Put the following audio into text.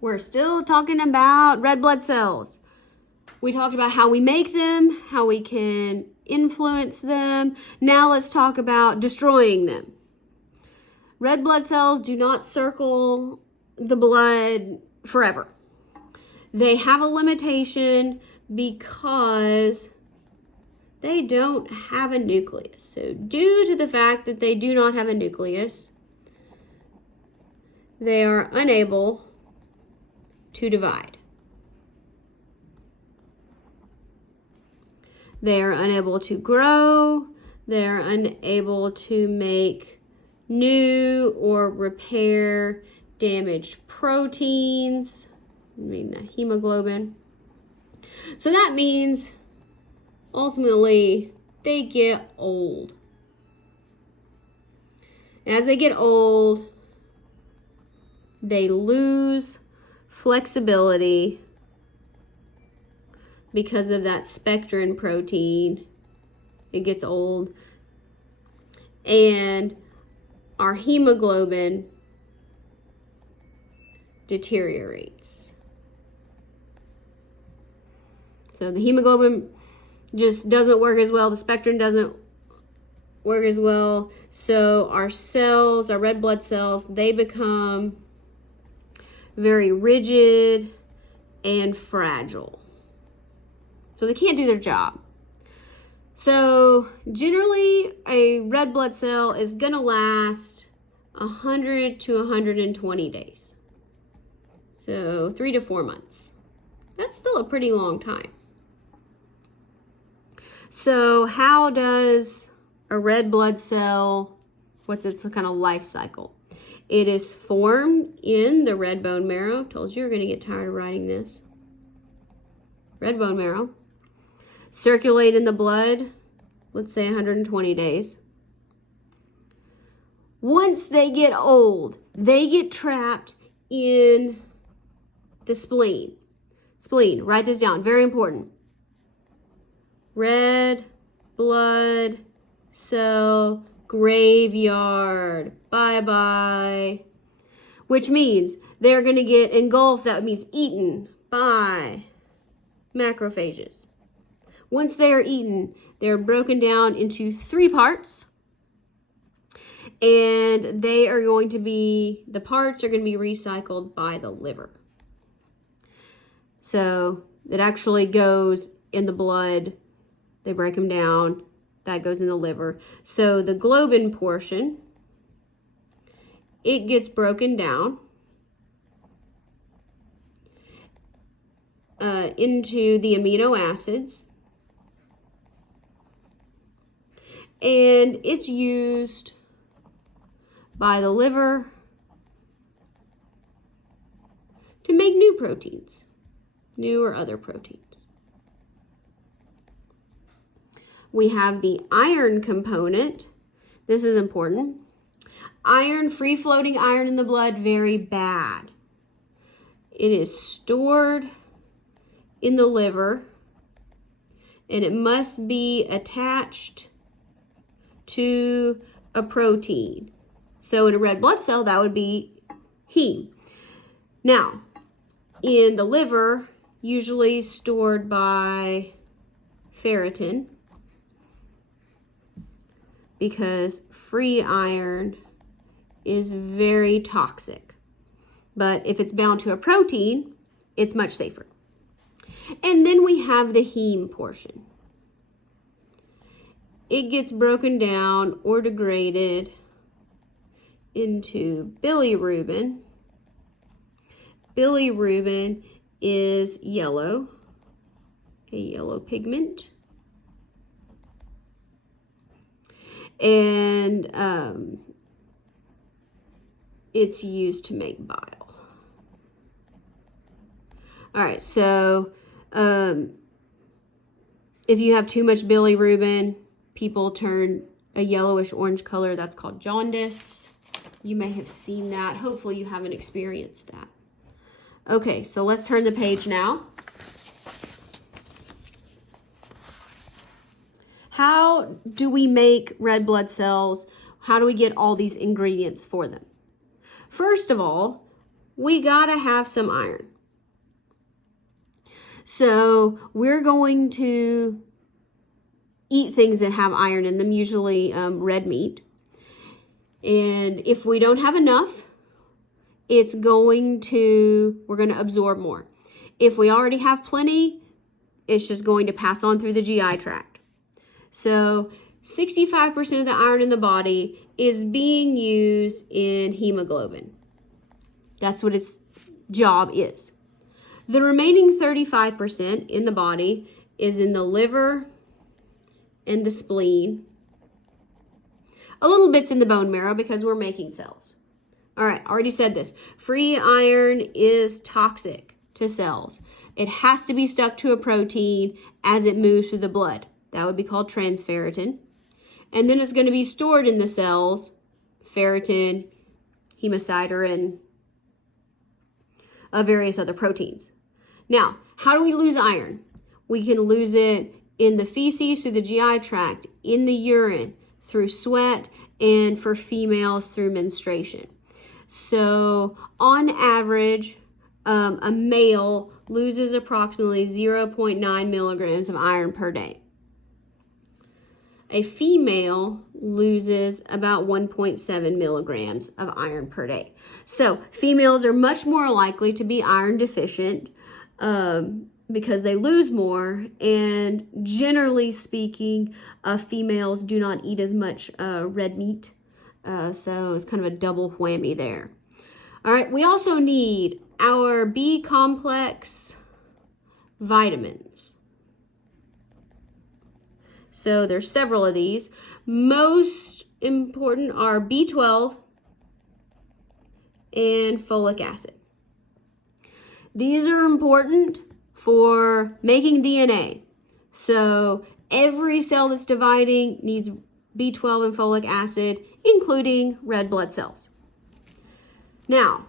We're still talking about red blood cells. We talked about how we make them, how we can influence them. Now let's talk about destroying them. Red blood cells do not circle the blood forever. They have a limitation because they don't have a nucleus. So due to the fact that they do not have a nucleus, they are unable to divide. They are unable to grow. They are unable to make new or repair damaged proteins, the hemoglobin. So that means ultimately they get old. And as they get old, they lose flexibility because of that spectrin protein. It gets old. And our hemoglobin deteriorates. So the hemoglobin just doesn't work as well. The spectrin doesn't work as well. So our cells, our red blood cells, they become very rigid and fragile. So they can't do their job. So generally, a red blood cell is going to last 100 to 120 days. So 3 to 4 months. That's still a pretty long time. So how does a red blood cell, what's its kind of life cycle? It is formed in the red bone marrow. Told you you're going to get tired of writing this. Red bone marrow. Circulate in the blood, let's say 120 days. Once they get old, they get trapped in the spleen. Spleen, write this down, very important. Red blood cell graveyard. Bye-bye. Which means they're going to get engulfed, that means eaten by macrophages. Once they are eaten, they're broken down into 3 parts. And they are going to be, the parts are going to be recycled by the liver. So it actually goes in the blood. They break them down. That goes in the liver. So the globin portion, it gets broken down into the amino acids. And it's used by the liver to make new proteins, new or other proteins. We have the iron component. This is important. Iron, free-floating iron in the blood, very bad. It is stored in the liver, and it must be attached to a protein. So in a red blood cell, that would be heme. Now, in the liver, usually stored by ferritin, because free iron is very toxic. But if it's bound to a protein, it's much safer. And then we have the heme portion. It gets broken down or degraded into bilirubin. Bilirubin is yellow, a yellow pigment. And it's used to make bile. All right, so if you have too much bilirubin, people turn a yellowish orange color. That's called jaundice. You may have seen that. Hopefully you haven't experienced that. Okay, so let's turn the page now. How do we make red blood cells? How do we get all these ingredients for them? First of all, we gotta have some iron. So we're going to eat things that have iron in them, usually red meat. And if we don't have enough, we're going to absorb more. If we already have plenty, it's just going to pass on through the GI tract. So 65% of the iron in the body is being used in hemoglobin. That's what its job is. The remaining 35% in the body is in the liver and the spleen. A little bit's in the bone marrow because we're making cells. All right, already said this. Free iron is toxic to cells. It has to be stuck to a protein as it moves through the blood. That would be called transferrin. And then it's going to be stored in the cells, ferritin, hemosiderin, various other proteins. Now, how do we lose iron? We can lose it in the feces through the GI tract, in the urine, through sweat, and for females through menstruation. So on average, a male loses approximately 0.9 milligrams of iron per day. A female loses about 1.7 milligrams of iron per day. So females are much more likely to be iron deficient because they lose more, and generally speaking, females do not eat as much red meat. So it's kind of a double whammy there. All right, we also need our B complex vitamins. So there's several of these. Most important are B12 and folic acid. These are important for making DNA. So every cell that's dividing needs B12 and folic acid, including red blood cells. Now,